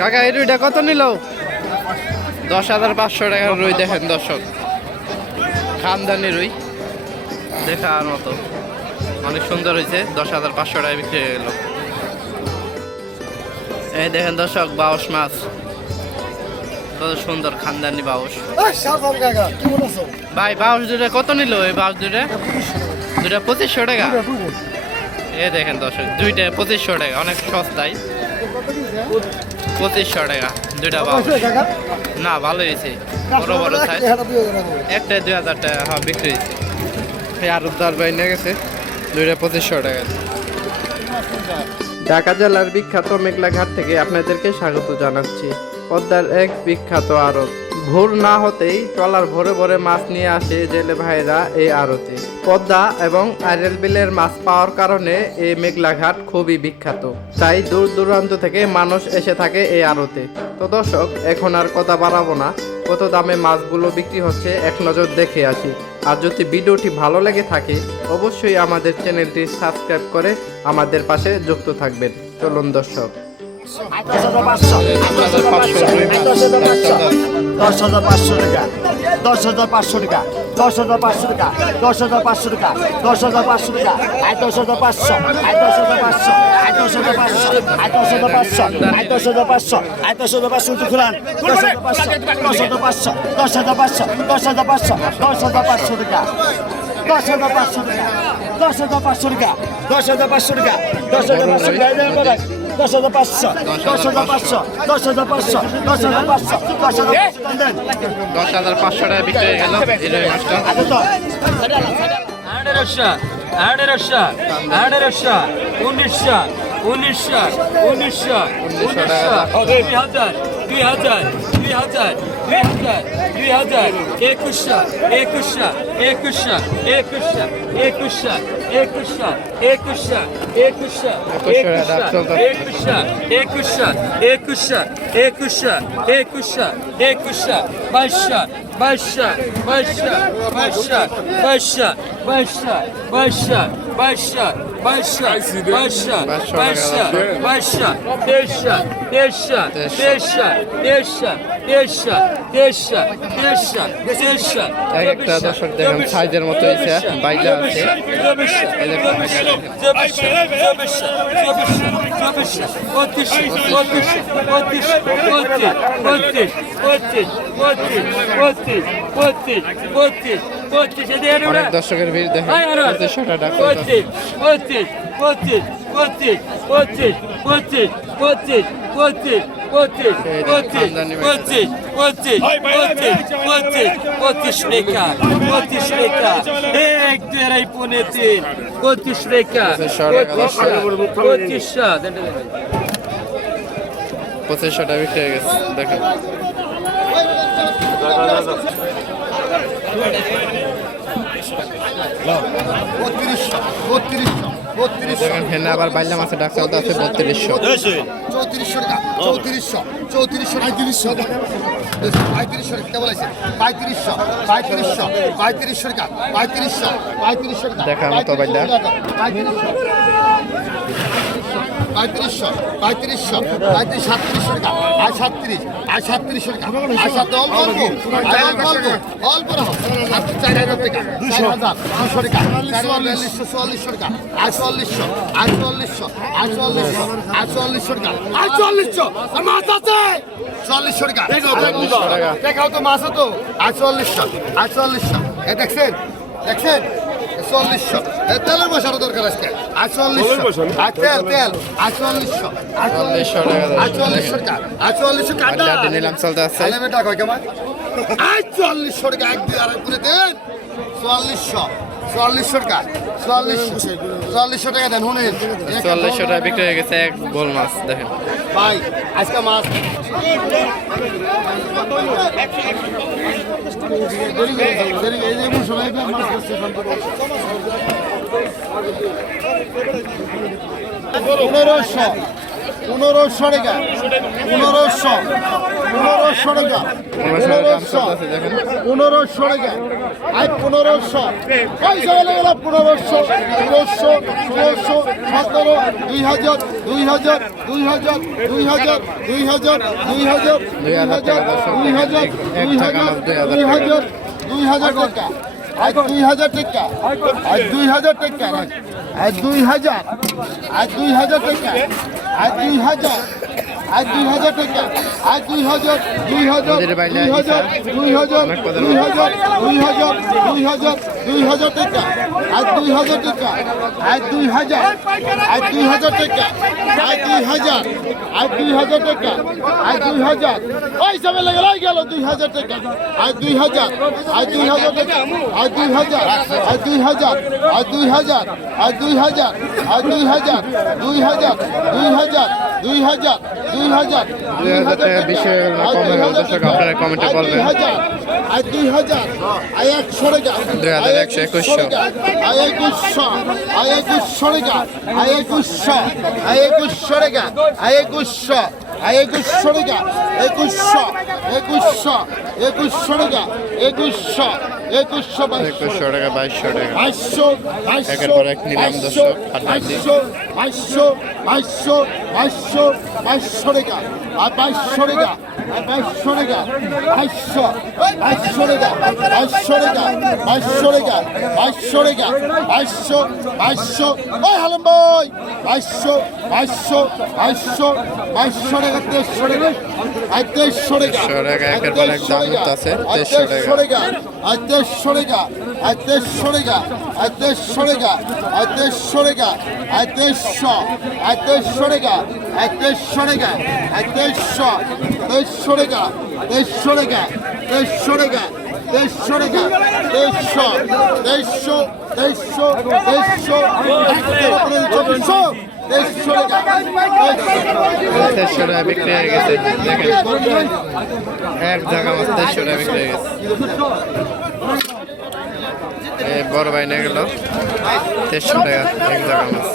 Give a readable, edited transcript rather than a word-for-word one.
কাকা এই রুইটা কত নিল? 10,500 টাকার রুই। দেখেন দর্শক, খানদানি রুই দেখার মতো, অনেক সুন্দর হয়েছে। 10,500 টাকায় বিক্রি হয়ে গেল। এই দেখেন দর্শক, বাউস মাছ কত সুন্দর, খানদানি বাউস। ভাই বাউস দুটা কত নিল? এই বাউস দুটা 2500 টাকা। এই দেখেন দর্শক, দুইটা 2500 টাকা, অনেক সস্তায়। 2500 টাকা দুইটা বাউস। না ভালো হয়েছে, বড় বড় সাইজ। একটা 2000 টাকা বিক্রি হয়েছে। এই আরো দার বাই নিয়ে গেছে, দুইটা 2500 টাকা। ঢাকা জেলার বিখ্যাত মেঘলাঘাট থেকে আপনাদেরকে স্বাগত জানাচ্ছি। পদ্মার এক বিখ্যাত আড়ত। ভোর না হতেই ট্রলার ভরে ভরে মাছ নিয়ে আসে জেলে ভাইরা এই আড়তে। পদ্মা এবং আইরেল বিলের মাছ পাওয়ার কারণে এই মেঘলাঘাট খুবই বিখ্যাত, তাই দূর দূরান্ত থেকে মানুষ এসে থাকে এই আড়তে। তো দর্শক, এখন আর কথা বাড়াবো না, কত দামে মাছগুলো বিক্রি হচ্ছে এক নজর দেখে আসি। আর যদি ভিডিওটি ভালো লেগে থাকে অবশ্যই আমাদের চ্যানেলটি সাবস্ক্রাইব করে আমাদের পাশে যুক্ত থাকবেন। চলুন দর্শক। 10,500 টাকা, 10,500 টাকা, 10,500 টাকা, 10,500 টাকা, 10,500 টাকা, 10,500, 10,500, 10,500, 10,500, 10,500, 10,500 উঠে খুলান। 10,500, 10,500, 10,500, 10,500, 10,500 টাকা, 10,500 টাকা, 10,500 টাকা, 10,500 টাকা, 10,500 টাকা, 10,500, 10,500, 10,500, 10,500, 10,500 টাকা বিক্রি হয়ে গেল এই রুই মাছটা। 1800, 1800, 1800, 1900, 1900, 1900, 1900, 2000, 2000, 2000, 2000, 2000, 2100, 2100, 2100, 2100, 2100, 2100, 2100, 2100, 2100, 2100, 2100, 2100, 2100, 2100, 2200, 2200, 2200, 2200, 2200, 2200, 2200, 2200, 2200, 2200, 2200, 2200, 2200, 2200, 2200, 2200, 2200, এক একটা দর্শক দেখেন সাইজের মতো হয়েছে, বাইজা আছে। এই দেখুন, অনেক দর্শকের ভিড় দেখেন। 2500 টাকা। 25, 25, 25, 25, 25, 25, 25, 25, 25, 25, 25, 25, 25 টাকা, 25 টাকা, 1, 2, 3, 25 টাকা, 2500, 2500 টাকা বিক্রি হয়ে গেছে। দেখেন দেখেন হেনে আবার বাইলা মাছের ডাক চালতে আছে 3200। 3400 টাকা, 3400, 3400, 3500, 3500 টাকা বলেছে, 3500, 3500, 3500 টাকা, 3500, 3500 টাকা, দেখার মতো বাইলা। 3500, 3500, 3700 টাকা, আর 37, আর 3700 টাকা, আর 7 অল্প অল্প, আর অল্প অল্প, অল্প রাখো, 4000 টাকা, 4000, 200 টাকা, 4400 টাকা, আর 4400, আর 4400, আর 4400, আর 4400 টাকা, আর 4400, আর মাছ আছে 4400 টাকা, দেখাও তো মাছ তো, আর 4400, আর 4400, এ দেখছেন, দেখছেন 4400, তেলের বসানো দরকার আজকে, আর 4400, আর তেল তেল, আর 4400, আর 4400 টাকা, আর 4400 কাটা নিলাম চলতে আছে। টাকা কয় কেমন, আর 4400 টাকা, এক দুই আর পুরো দেন, 4400, 4400 টাকা, 4400 টাকা দেন, শুনেন 4400 টাকা বিক্রি হয়ে গেছে এক গোল মাছ। দেখেন ভাই আজকে মাছ 1500 1500 টাকা 1500 1500 টাকা 1500 1500 টাকা আই 1500 পয়সা হলে গেল 1500 1500 1600 17 2000 2000 2000 2000 2000 2000 2000 টাকা আজ 2000 টাকা আজ 2000 টাকা আজ 2000 আজ 2000 টাকা আজ 2000 আজ 2000 টাকা আজ 2000 2000 2000 টাকা আজ 2000 টাকা আজ 2000 আজ 2000 টাকা আজ 2000 আজ 2000 টাকা আজ 2000 ওই সবে লাগাই গেল 2000 টাকা আজ 2000 আজ 2000 টাকা আজ 2000 আজ 2000 আজ 2000 আজ 2000 আজ 2000 2000 2000 2000 2000 টাকা বিষয় কম হয়ে গেল দর্শক আপনারা কমেন্টে বলবেন আজ 2000 আজ 100 টাকা 2100 আজ 2100 আজ 2100 টাকা আজ 2100 আজ 2100 টাকা আজ 2100 আজ 2100 টাকা 2100 2100 2100 টাকা 2100 2100 2100 টাকা 2200 টাকা 2200 একের পর এক নিলাম দর্শক, হাড্ডি। 2200 টাকা আর 2200 টাকা আর 2200 টাকা 2200 টাকা 2200 টাকা 2200 টাকা 2200 টাকা 2200 2200 ওই হালম ভাই 2200 2200 2200 টাকা 2300 টাকা আর 2300 টাকা 2300 টাকা একের পর এক দাম উঠতেছে 2300 টাকা আর 2300 টাকা আর 2300 টাকা আর 2300 টাকা আর 2300 টাকা আর 2300 আর 2300 টাকা আর 2300 টাকা আর 2300 2300 টাকা 2300 টাকা 2300 টাকা 2300 টাকা 2300 তেইশশো টাকা বিক্রি হয়ে গেছে দেখেন এক জায়গা মাছ 2300 টাকা বিক্রি হয়ে গেছে এই বড় ভাই নিয়ে গেল 2300 টাকা এক জায়গা মাছ